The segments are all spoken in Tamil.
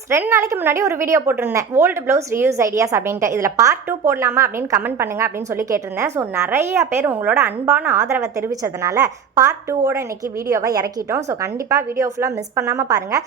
ஃப்ரெண்ட்ஸ் 2 நாளைக்கு முன்னாடி ஒரு வீடியோ போட்டிருந்தேன் ஓல்டு ப்ளவுஸ் ரீயூஸ் ஐடியாஸ் அப்படின்ட்டு இதில் பார்ட் 2 போடலாமா அப்படின்னு கமெண்ட் பண்ணுங்க அப்படின்னு சொல்லி கேட்டிருந்தேன். ஸோ நிறைய பேர் உங்களோட அன்பான ஆதரவை தெரிவித்ததுனால பார்ட் 2ஓட இன்னைக்கு வீடியோவை இறக்கிட்டோம். ஸோ கண்டிப்பாக வீடியோ ஃபுல்லாக மிஸ் பண்ணாமல் பாருங்கள்.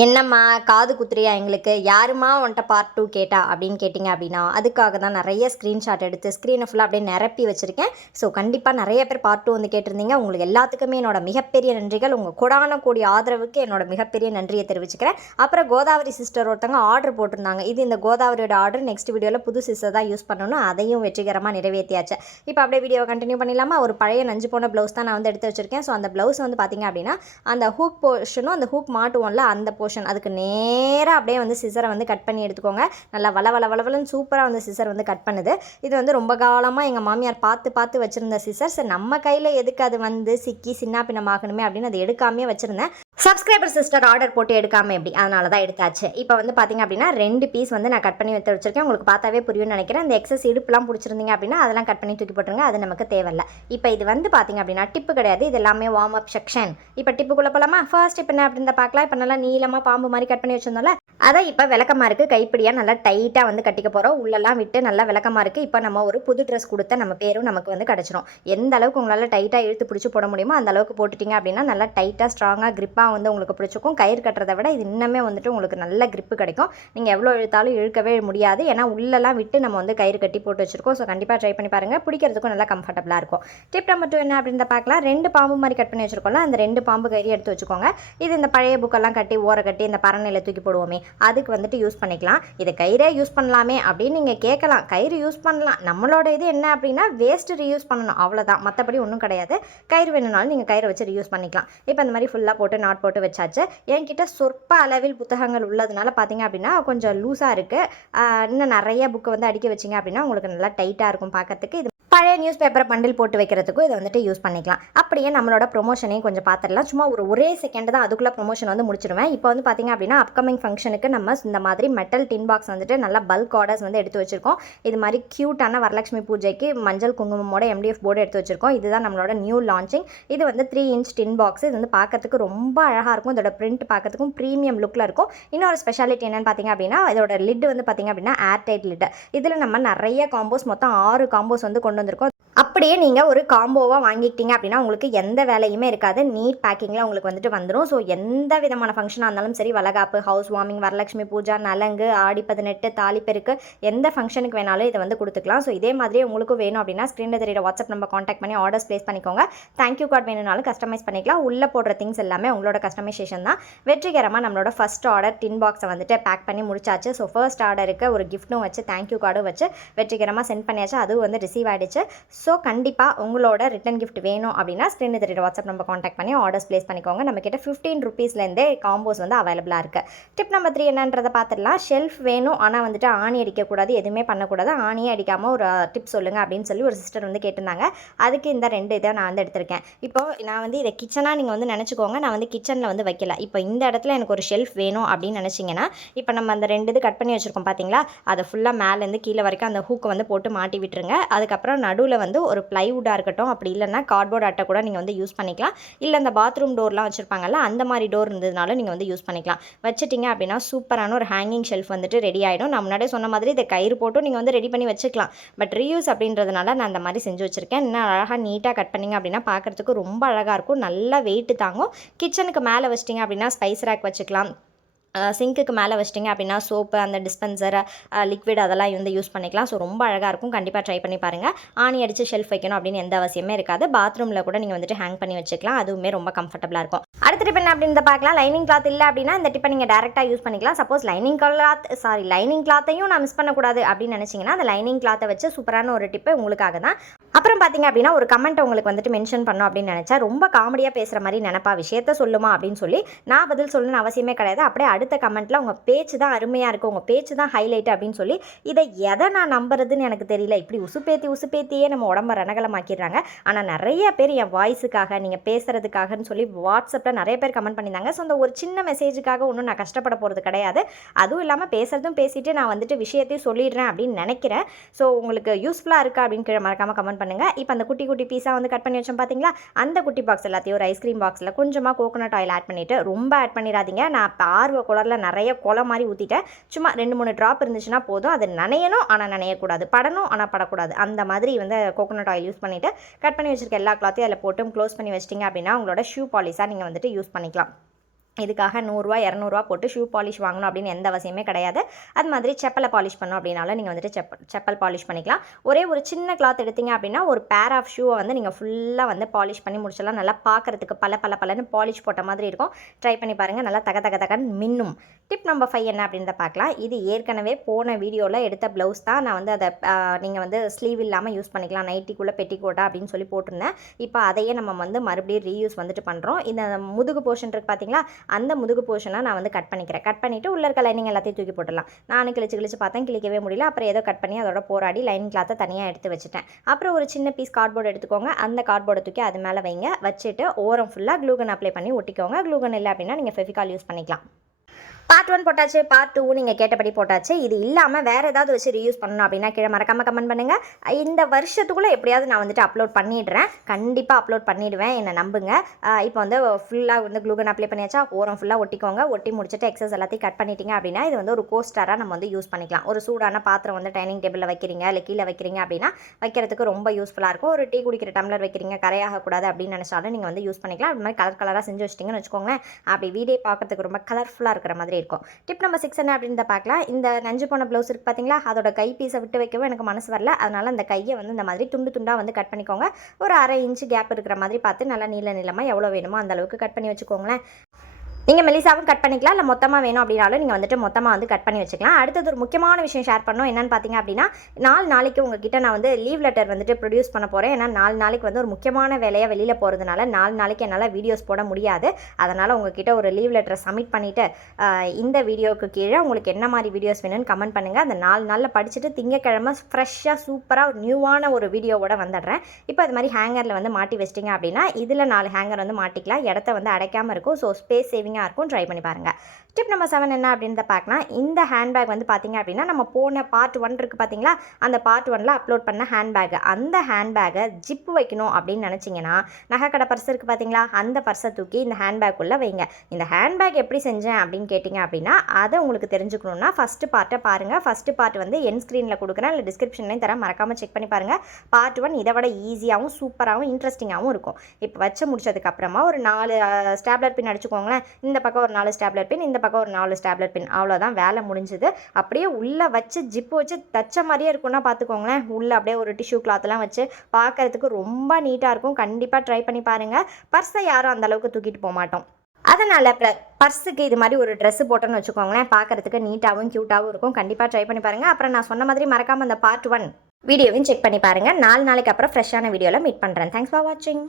என்னம்மா காது குத்துறியா எங்களுக்கு, யாருமா உன்ட்ட பார்ட் 2 கேட்டா அப்படின்னு கேட்டிங்க அப்படின்னா அதுக்காக தான் நிறைய ஸ்க்ரீன்ஷாட் எடுத்து ஸ்க்ரீனை ஃபுல்லாக அப்படியே நிரப்பி வச்சுருக்கேன். ஸோ கண்டிப்பாக நிறைய பேர் பார்ட் 2 வந்து கேட்டிருந்தீங்க. உங்களுக்கு எல்லாத்துக்குமே என்னோட மிகப்பெரிய நன்றிகள். உங்கள் கொடான கூடிய ஆதரவுக்கு என்னோட மிகப்பெரிய நன்றியை தெரிவிச்சுக்கிறேன். அப்புறம் கோதாவரி சிஸ்டர் ஒருத்தவங்க ஆர்டர் போட்டிருந்தாங்க. இது இந்த கோதாவரியோட ஆர்டர் நெக்ஸ்ட் வீடியோவில் புது சிஸ்டர் தான் யூஸ் பண்ணணும். அதையும் வெற்றிகரமாக நிறைவேற்றியாச்சு. இப்போ அப்படியே வீடியோவை கண்டினியூ பண்ணிடலாமா? ஒரு பழைய நஞ்சு போன ப்ளவுஸ் தான் நான் வந்து எடுத்து வச்சுருக்கேன். ஸோ அந்த ப்ளவுஸ் வந்து பார்த்திங்க அப்படின்னா அந்த ஹூக் போர்ஷனும் அந்த ஹூக் மாட்டுவோம்ல அந்த போர்ஷன் அதுக்கு நேராக அப்படியே வந்து சிசரை வந்து கட் பண்ணி எடுத்துக்கோங்க. நல்லா வளவளன்னு சூப்பராக வந்து சிசர் வந்து கட் பண்ணுது. இது வந்து ரொம்ப காலமாக எங்கள் மாமியார் பார்த்து வச்சுருந்த சிசர். சரி நம்ம கையில் எதுக்கு அது வந்து சிக்கி சின்ன பின்னமாகணுமே அப்படின்னு அதை எடுக்காமே வச்சுருந்தேன். சப்ஸ்கிரைபர் சிஸ்டர் ஆர்டர் போட்டு எடுக்காமல் எப்படி, அதனால தான் எடுத்தாச்சு. இப்போ வந்து பார்த்திங்க அப்படின்னா 2 பீஸ் வந்து நான் கட் பண்ணி எடுத்து வச்சுருக்கேன். உங்களுக்கு பார்த்தாவே புரியும்னு நினைக்கிறேன். இந்த எக்ஸஸ் இடுப்புலாம் பிடிச்சிருந்தீங்க அப்படின்னா அதெல்லாம் கட் பண்ணி தூக்கி போட்டுருங்க. அது நமக்கு தேவையில்லை. இப்போ இது வந்து பார்த்திங்க அப்படின்னா டிப்பு கிடையாது, இது எல்லாமே வார்ம் அப் செக்ஷன். இப்போ டிப்புக்குள்ளே போகலாமா? ஃபர்ஸ்ட் இப்போ என்ன அப்படின்னு பார்க்கலாம். இப்போ நல்லா நீளமாக பாம்பு மாதிரி கட் பண்ணி வச்சிருந்தோம்ல அதை இப்போ விளக்கமாக இருக்குது. கைப்பிடியாக நல்லா டைட்டாக வந்து கட்டிக்க போகிறோம். உள்ளெல்லாம் விட்டு நல்லா விளக்கமாக இருக்குது. இப்போ நம்ம ஒரு புது ட்ரெஸ் கொடுத்த நம்ம பேரும் நமக்கு வந்து கிடச்சிரும். எந்த அளவுக்கு உங்களால் டைட்டாக இழுத்து பிடிச்சி போட முடியுமோ அந்த அளவுக்கு போட்டுட்டிங்க அப்படின்னா நல்லா டைட்டாக ஸ்ட்ராங்காக கிரிப்பாக வந்து உங்களுக்கு பிடிச்சிக்கும். கயிறு கட்டுறதை விட இது இன்னமே வந்துட்டு உங்களுக்கு நல்ல கிரிப்பு கிடைக்கும். நீங்கள் எவ்வளோ இழுத்தாலும் இழுக்கவே முடியாது. ஏன்னா உள்ளெல்லாம் விட்டு நம்ம வந்து கயிறு கட்டி போட்டு வச்சுருக்கோம். ஸோ கண்டிப்பாக ட்ரை பண்ணி பாருங்கள். பிடிக்கிறதுக்கும் நல்லா கம்ஃபர்டபுளாக இருக்கும். டிப் நம்பர் 2 என்ன அப்படின்னு பார்க்கலாம். 2 பாம்பு மாதிரி கட் பண்ணி வச்சுருக்கோம்ல அந்த 2 பாம்பு கயிறு எடுத்து வச்சுக்கோங்க. இது இந்த பழைய புக்கெல்லாம் கட்டி ஓர கட்டி இந்த பரணையில் தூக்கி போடுவோமே அதுக்கு வந்துட்டு யூஸ் பண்ணிக்கலாம். இதை கயிறே யூஸ் பண்ணலாமே அப்படின்னு நீங்கள் கேட்கலாம். கயிறு யூஸ் பண்ணலாம். நம்மளோட இது என்ன அப்படின்னா வேஸ்ட் ரீயூஸ் பண்ணணும், அவ்வளோதான். மற்றபடி ஒன்றும் கிடையாது. கயிறு வேணும்னாலும் நீங்கள் கயிறை வச்சு ரீயூஸ் பண்ணிக்கலாம். இப்போ இந்த மாதிரி ஃபுல்லாக போட்டு நாட் போட்டு வச்சாச்சு. என்கிட்ட சொற்ப அளவில் புத்தகங்கள் உள்ளதுனால பார்த்தீங்க அப்படின்னா கொஞ்சம் லூஸாக இருக்குது. இன்னும் நிறைய புக்கு வந்து அடுக்கி வச்சிங்க அப்படின்னா உங்களுக்கு நல்லா டைட்டாக இருக்கும் பார்க்கறதுக்கு. இது பழைய நியூஸ் பேப்பரை பண்டில் போட்டு வைக்கிறதுக்கும் இதை வந்துட்டு யூஸ் பண்ணிக்கலாம். அப்படியே நம்மளோட ப்ரொமோஷனையும் கொஞ்சம் பார்த்துடலாம். சும்மா ஒரே செகண்ட் தான் அதுக்குள்ளே ப்ரொமோஷன் வந்து முடிச்சிடுவேன். இப்போ வந்து பார்த்திங்க அப்படின்னா அப்கமிங் ஃபங்க்ஷனுக்கு நம்ம இந்த மாதிரி மெட்டல் டின் பாக்ஸ் வந்துட்டு நல்லா பல்க் ஆர்டர்ஸ் வந்து எடுத்து வச்சிருக்கோம். இது மாதிரி க்யூட்டான வரலட்சுமி பூஜைக்கு மஞ்சள் குங்குமமோட MDF போர்டு எடுத்து வச்சிருக்கோம். இதுதான் நம்மளோட நியூ லான்ச்சிங். இது வந்து 3 இன்ச் டின் பாக்ஸ். இது வந்து பார்க்கறதுக்கு ரொம்ப அழகாக இருக்கும். இதோட பிரிண்ட் பார்க்கறதுக்கும் ப்ரீமியம் லுக்கில் இருக்கும். இன்னொரு ஸ்பெஷாலிட்டி என்னென்னு பார்த்திங்க அப்படின்னா இதோட லிட் வந்து பார்த்திங்க அப்படின்னா ஏர் டைட் லிட். இதில் நம்ம நிறைய காம்போஸ் மொத்தம் 6 காம்போஸ் வந்து கொண்டு வந்திருக்கோம். அப்படியே நீங்கள் ஒரு காம்போவாக வாங்கிக்கிட்டீங்க அப்படின்னா உங்களுக்கு எந்த வேலையுமே இருக்காது. நீட் பேக்கிங்கில் உங்களுக்கு வந்துட்டு வந்துடும். ஸோ எந்த விதமான ஃபங்க்ஷனாக இருந்தாலும் சரி, வளகாப்பு, ஹவுஸ் வார்மிங், வரலட்சுமி பூஜா, நலங்கு, ஆடி 18, தாலிப்பெருக்கு, எந்த ஃபங்க்ஷனுக்கு வேணாலும் இதை வந்து கொடுத்துக்கலாம். ஸோ இதே மாதிரி உங்களுக்கும் வேணும் அப்படின்னா ஸ்க்ரீனில் தெரியுற வாட்ஸ்அப் நம்பர் காண்டாக்ட் பண்ணி ஆர்டர்ஸ் ப்ளேஸ் பண்ணிக்கோங்க. தேங்க்யூ கார்டு வேணும்னாலும் கஸ்டமைஸ் பண்ணிக்கலாம். உள்ளே போடுற திங்ஸ் எல்லாமே உங்களோட கஸ்டமைசேஷன் தான். வெற்றிகரமாக நம்மளோட ஃபர்ஸ்ட் ஆர்டர் டின் பாக்ஸை வந்துட்டு பேக் பண்ணி முடிச்சாச்சு. ஸோ ஃபர்ஸ்ட் ஆர்டருக்கு ஒரு கிஃப்ட்டும் வச்சு தேங்க்யூ கார்டும் வச்சு வெற்றிகரமாக சென்ட் பண்ணியாச்சு. அதுவும் வந்து ரிசீவ் ஆகிடுச்சு. ஸோ கண்டிப்பாக உங்களோட ரிட்டன் கிஃப்ட் வேணும் அப்படின்னா ஸ்க்ரீனில் தெரியுற வாட்ஸ்அப் நம்பர் காண்டாக்ட் பண்ணி ஆர்டர்ஸ் ப்ளேஸ் பண்ணிக்கோங்க. நம்மக்கிட்ட 15 ருபீஸ்லேருந்தே காம்போஸ் வந்து அவைலபிளாக இருக்குது. டிப் நம்பர் 3 என்னன்றதை பார்த்துடலாம். ஷெல்ஃப் வேணும் ஆனால் வந்துட்டு ஆணி அடிக்கக்கூடாது, எதுவுமே பண்ணக்கூடாது. ஆணியே அடிக்காமல் ஒரு டிப் சொல்லுங்கள் அப்படின்னு சொல்லி ஒரு சிஸ்டர் வந்து கேட்டிருந்தாங்க. அதுக்கு இந்த 2 இதை நான் வந்து எடுத்திருக்கேன். இப்போது நான் வந்து இதை கிச்சனாக நீங்கள் வந்து நினச்சிக்கோங்க. நான் வந்து கிச்சனில் வந்து வைக்கல. இப்போ இந்த இடத்துல எனக்கு ஒரு ஷெல்ஃப் வேணும் அப்படின்னு நினச்சிங்கன்னா இப்போ நம்ம அந்த 2 இது கட் பண்ணி வச்சுருக்கோம் பார்த்தீங்களா, அதை ஃபுல்லாக மேலேருந்து கீழே வரைக்கும் அந்த ஹூக்கை வந்து போட்டு மாட்டி விட்டுருங்க. அதுக்கப்புறம் நடுவில் வந்து ஒரு ப்ளைவுட்டாக இருக்கட்டும், அப்படி இல்லைன்னா கார்ட்போர்ட் அட்டை கூட நீங்கள் வந்து யூஸ் பண்ணிக்கலாம். இல்லை அந்த பாத்ரூம் டோர்லாம் வச்சுருப்பாங்கல்ல அந்த மாதிரி டோர் இருந்ததுனால நீங்கள் வந்து யூஸ் பண்ணிக்கலாம். வச்சுட்டிங்க அப்படின்னா சூப்பரான ஒரு ஹேங்கிங் ஷெல்ஃப் வந்துட்டு ரெடி ஆகிடும். நான் முன்னாடியே சொன்ன மாதிரி இதை கயிறு போட்டு நீங்கள் வந்து ரெடி பண்ணி வச்சுக்கலாம். பட் ரீயூஸ் அப்படின்றதுனால நான் அந்த மாதிரி செஞ்சு வச்சுருக்கேன். இன்னும் அழகாக நீட்டாக கட் பண்ணிங்க அப்படின்னா பார்க்குறதுக்கு ரொம்ப அழகாக இருக்கும். நல்லா வெயிட்டு தாங்கும். கிச்சனுக்கு மேலே வச்சிட்டிங்க அப்படின்னா ஸ்பைஸ் ரேக் வச்சுக்கலாம். சிங்க்குக்கு மேலே வச்சிட்டிங்க அப்படின்னா சோப்பு, அந்த டிஸ்பென்சர், லிக்விட் அதெல்லாம் வந்து யூஸ் பண்ணிக்கலாம். ஸோ ரொம்ப அழகாக இருக்கும். கண்டிப்பாக ட்ரை பண்ணி பாருங்கள். ஆணி அடித்து ஷெல்ஃப் வைக்கணும் அப்படின்னு எந்த அவசியமே இருக்காது. பாத்ரூமில் கூட நீங்கள் வந்துட்டு ஹேங் பண்ணி வச்சுக்கலாம். அதுவுமே ரொம்ப கம்ஃபர்டபுளாக இருக்கும். அடுத்த டிப் என்ன அப்படின்னு பார்க்கலாம். லைனிங் கிளாத் இல்லை அப்படின்னா இந்த டிப்பை நீங்கள் டேரெக்டாக யூஸ் பண்ணிக்கலாம். சப்போஸ் லைனிங் கிளாத்தையும் நான் மிஸ் பண்ணக்கூடாது அப்படின்னு நினச்சிங்கன்னா அந்த லைனிங் கிளாத்தை வச்சு சூப்பரான ஒரு டிப்பு உங்களுக்காக தான். அப்புறம் பார்த்தீங்க அப்படின்னா ஒரு கமெண்ட் உங்களுக்கு வந்துட்டு மென்ஷன் பண்ணோம் அப்படின்னு நினச்சா ரொம்ப காமெடியாக பேசுகிற மாதிரி நினைப்பா, விஷயத்த சொல்லுமா அப்படின்னு சொல்லி நான் பதில் சொல்லணும்னு அவசியமே கிடையாது. அப்படியே அடுத்த கமெண்ட்டில் உங்கள் பேச்சு தான் அருமையாக இருக்குது, உங்கள் பேச்சு தான் ஹைலைட் அப்படின்னு சொல்லி இதை எதை நான் நம்புறதுன்னு எனக்கு தெரியல. இப்படி உசுப்பேத்தியே நம்ம உடம்ப ரணகலமாக்கிடுறாங்க. ஆனால் நிறைய பேர் என் வாய்ஸுக்காக நீங்கள் பேசுகிறதுக்காகன்னு சொல்லி வாட்ஸ்அப்பில் நிறைய பேர் கமெண்ட் பண்ணியிருந்தாங்க. ஸோ அந்த ஒரு சின்ன மெசேஜுக்காக ஒன்றும் நான் கஷ்டப்பட போகிறது கிடையாது. அதுவும் இல்லாமல் பேசுகிறதும் பேசிட்டு நான் வந்துட்டு விஷயத்தையும் சொல்லிடுறேன் அப்படின்னு நினைக்கிறேன். ஸோ உங்களுக்கு யூஸ்ஃபுல்லாக இருக்கா அப்படின்னு கீழே மறக்காமல் கமெண்ட் பண்ணுங்கள். இப்போ அந்த குட்டி குட்டி பீஸாக வந்து கட் பண்ணி வச்சோம் பார்த்தீங்களா, அந்த குட்டி பாக்ஸ் எல்லாத்தையும் ஒரு ஐஸ்கிரீம் பாக்ஸில் கொஞ்சமாக கோகோனட் ஆயில் ஆட் பண்ணிவிட்டு ரொம்ப ஆட் பண்ணிடாதீங்க. நான் இப்போ ஆர்வ குளரில் நிறைய குலை மாதிரி ஊற்றிட்டேன். சும்மா 2-3 ட்ராப் இருந்துச்சுன்னா போதும். அது நனையணும், ஆனால் நனையக்கூடாது, படணும் ஆனால் படக்கூடாது. அந்த மாதிரி வந்து கோகோனட் ஆயில் யூஸ் பண்ணிவிட்டு கட் பண்ணி வச்சுருக்க எல்லா கிளாத்தையும் அதில் போட்டு க்ளோஸ் பண்ணி வச்சிட்டிங்க அப்படின்னா உங்களோட ஷூ பாலிஷாக நீங்கள் வந்துட்டு யூஸ் பண்ணிக்கலாம். இதுக்காக 100 200 போட்டு ஷூ பாலிஷ் வாங்கணும் அப்படின்னு எந்த அவசியமே கிடையாது. அது மாதிரி செப்பலை பாலிஷ் பண்ணணும் அப்படின்னாலும் நீங்கள் வந்துட்டு செப்பல் பாலிஷ் பண்ணிக்கலாம். ஒரே ஒரு சின்ன கிளாத் எடுத்தீங்க அப்படின்னா ஒரு பேர் ஆஃப் ஷூவை வந்து நீங்கள் ஃபுல்லாக வந்து பாலிஷ் பண்ணி முடிச்சிடலாம். நல்லா பார்க்குறதுக்கு பலன்னு பாலிஷ் போட்ட மாதிரி இருக்கும். ட்ரை பண்ணி பாருங்கள், நல்லா தகன்னு மின்னும். டிப் நம்பர் 5 என்ன அப்படின்றத பார்க்கலாம். இது ஏற்கனவே போன வீடியோவில் எடுத்த ப்ளவுஸ் தான். நான் வந்து அதை நீங்கள் வந்து ஸ்லீவ் இல்லாமல் யூஸ் பண்ணிக்கலாம், நைட்டிக்குள்ளே பெட்டிக்கோட்டா அப்படின்னு சொல்லி போட்டிருந்தேன். இப்போ அதையே நம்ம வந்து மறுபடியும் ரீயூஸ் வந்துட்டு பண்ணுறோம். இந்த முதுகு போர்ஷன் இருக்குது பார்த்தீங்களா, அந்த முதுகு போர்ஷனை நான் வந்து கட் பண்ணிவிட்டு உள்ள இருக்க லைனிங் எல்லாத்தையும் தூக்கி போட்டுடலாம். நானும் கிழிச்சு பார்த்தேன், கிழிக்கவே முடியல. அப்புறம் ஏதோ கட் பண்ணி அதோட போராடி லைனிங் கிளாத்தை தனியாக எடுத்து வச்சுட்டேன். அப்புறம் ஒரு சின்ன பீஸ் கார்ட்போர்டு எடுத்துக்கோங்க. அந்த கார்ட்போர்டை தூக்கி அது மேலே வைங்க. வச்சுட்டு ஓரம் ஃபுல்லாக க்ளூகன் அப்ளை பண்ணி ஒட்டிக்கோங்க. க்ளூகன் இல்லை அப்படின்னா நீங்கள் ஃபெவிகால் யூஸ் பண்ணிக்கலாம். பார்ட் 1 போட்டாச்சு, பார்ட் 2 நீங்கள் கேட்டபடி போட்டாச்சு. இது இல்லாமல் வேறு ஏதாவது வச்சு ரீயூஸ் பண்ணணும் அப்படின்னா கீழே மறக்காமல் கமெண்ட் பண்ணுங்கள். இந்த வருஷத்துக்குள்ளே எப்படியாவது நான் வந்துட்டு அப்லோட் பண்ணிடுறேன். கண்டிப்பாக அப்லோட் பண்ணிவிடுவேன், என்னை நம்புங்க. இப்போ வந்து ஃபுல்லாக வந்து க்ளூகன் அப்ளை பண்ணியாச்சா, ஓரம் ஃபுல்லாக ஒட்டிக்கோங்க. ஒட்டி முடிச்சுட்டு எக்ஸஸ் எல்லாத்தையும் கட் பண்ணிட்டீங்க அப்படின்னா இது வந்து ஒரு கோஸ்டராக நம்ம வந்து யூஸ் பண்ணிக்கலாம். ஒரு சூடான பாத்திரம் வந்து டைனிங் டேபிளில் வைக்கிறீங்க, இல்லை கீழே வைக்கிறீங்க அப்படின்னா வைக்கிறதுக்கு ரொம்ப யூஸ்ஃபுல்லாக இருக்கும். ஒரு டீ குடிக்கிற டம்ளர் வைக்கிறீங்க, கரையாகக்கூடாது அப்படின்னு நினச்சாலும் நீங்கள் வந்து யூஸ் பண்ணிக்கலாம். அது மாதிரி கலராக செஞ்சு வச்சிட்டிங்கன்னு வச்சுக்கோங்களேன், அப்படி வீடியோ பார்க்கறதுக்கு ரொம்ப கலர்ஃபுல்லாக இருக்கிற மாதிரி இருக்கும். டிப் நம்பர் 6 என்ன அப்படின்னு பார்க்கலாம். இந்த நஞ்சு போன ப்ளவுஸ் இருக்குது பார்த்தீங்களா, அதோட கை பீஸை விட்டு வைக்கவும் எனக்கு மனசு வரல. அதனால் அந்த கையை வந்து இந்த மாதிரி துண்டாக வந்து கட் பண்ணிக்கோங்க. ஒரு 1/2 இன்ச்சு கேப் இருக்கிற மாதிரி பார்த்து நல்லா நீளமாக எவ்வளோ வேணுமோ அந்த அளவுக்கு கட் பண்ணி வச்சுக்கோங்களேன். நீங்கள் மெலிசாவும் கட் பண்ணிக்கலாம், இல்லை மொத்தமாக வேணும் அப்படின்னாலும் நீங்கள் வந்துட்டு மொத்தமாக வந்து கட் பண்ணி வச்சுக்கலாம். அடுத்தது ஒரு முக்கியமான விஷயம் ஷேர் பண்ணோம். என்னென்னு பார்த்தீங்க அப்படின்னா, 4 நாளைக்கு உங்ககிட்ட நான் வந்து லீவ் லெட்டர் வந்துட்டு ப்ரொடியூஸ் பண்ண போகிறேன். ஏன்னா 4 நாளைக்கு வந்து ஒரு முக்கியமான வேலையாக வெளியில் போகிறதுனால 4 நாளைக்கு என்னால் வீடியோஸ் போட முடியாது. அதனால் உங்ககிட்ட ஒரு லீவ் லெட்டரை சப்மிட் பண்ணிவிட்டு இந்த வீடியோவுக்கு கீழே உங்களுக்கு என்ன மாதிரி வீடியோஸ் வேணும்னு கமெண்ட் பண்ணுங்கள். அந்த 4 நாளில் படிச்சுட்டு திங்கக்கிழமை ஃப்ரெஷ்ஷாக சூப்பராக நியூவான ஒரு வீடியோவோட வந்துடுறேன். இப்போ அது மாதிரி ஹேங்கரில் வந்து மாட்டி வச்சிட்டிங்க அப்படின்னா இதில் 4 ஹேங்கர் வந்து மாட்டிக்கலாம். இடத்த வந்து அடைக்காமல் இருக்கும். ஸோ ஸ்பேஸ் சேவிங் இருக்கும். ட்ரை பண்ணி பாருங்க. டிப் நம்பர் 7 என்ன அப்படின்றத பார்க்கலாம். இந்த ஹேண்ட்பேக் வந்து பார்த்தீங்க அப்படின்னா நம்ம போன பார்ட் 1 இருக்குது பார்த்தீங்களா, அந்த பார்ட் 1ல் அப்லோட் பண்ண ஹேண்ட்பேக். அந்த ஹேண்ட்பேக்கை ஜிப்பு வைக்கணும் அப்படின்னு நினச்சிங்கன்னா நகைக்கடை பர்ஸ் இருக்குது பார்த்தீங்களா, அந்த பர்ஸை தூக்கி இந்த ஹேண்ட்பேக்குள்ளே வைங்க. இந்த ஹேண்ட்பேக் எப்படி செஞ்சேன் அப்படின்னு கேட்டிங்க அப்படின்னா அதை உங்களுக்கு தெரிஞ்சுக்கணுன்னா ஃபஸ்ட்டு பார்ட்டை பாருங்கள். ஃபஸ்ட்டு பார்ட் வந்து என் ஸ்க்ரீனில் கொடுக்குறேன், இல்லை டிஸ்கிரிப்ஷன்லையும் தரேன், மறக்காமல் செக் பண்ணி பாருங்கள். பார்ட் 1 இதை விட ஈஸியாகவும் சூப்பராகவும் இன்ட்ரெஸ்டிங்காகவும் இருக்கும். இப்போ வச்சு முடிச்சதுக்கப்புறமா ஒரு 4 ஸ்டாப்லர் பின் அடிச்சுக்கோங்களேன். இந்த பக்கம் ஒரு 4 ஸ்டாப்லர் பின், இந்த பக்கம் ஒரு 4 ஸ்டாப்லர் பின். அவ்வளோதான், வேலை முடிஞ்சுது. அப்படியே உள்ளே வச்சு ஜிப்பு வச்சு தச்ச மாதிரியே இருக்குன்னா பார்த்துக்கோங்களேன். உள்ளே அப்படியே ஒரு டிஷ்யூ கிளாத்லாம் வச்சு பார்க்கறதுக்கு ரொம்ப நீட்டாக இருக்கும். கண்டிப்பாக ட்ரை பண்ணி பாருங்கள். பர்ஸை யாரும் அந்தளவுக்கு தூக்கிட்டு போக மாட்டோம். அதனால் பர்ஸுக்கு இது மாதிரி ஒரு ட்ரெஸ்ஸு போட்டோன்னு வச்சுக்கோங்களேன், பார்க்குறதுக்கு நீட்டாகவும் க்யூட்டாகவும் இருக்கும். கண்டிப்பாக ட்ரை பண்ணி பாருங்கள். அப்புறம் நான் சொன்ன மாதிரி மறக்காமல் அந்த பார்ட் 1 வீடியோவையும் செக் பண்ணி பாருங்கள். 4 நாளைக்கு அப்புறம் ஃப்ரெஷ்ஷான வீடியோவில் மீட் பண்ணுறேன். தேங்க்ஸ் ஃபார் வாட்சிங்.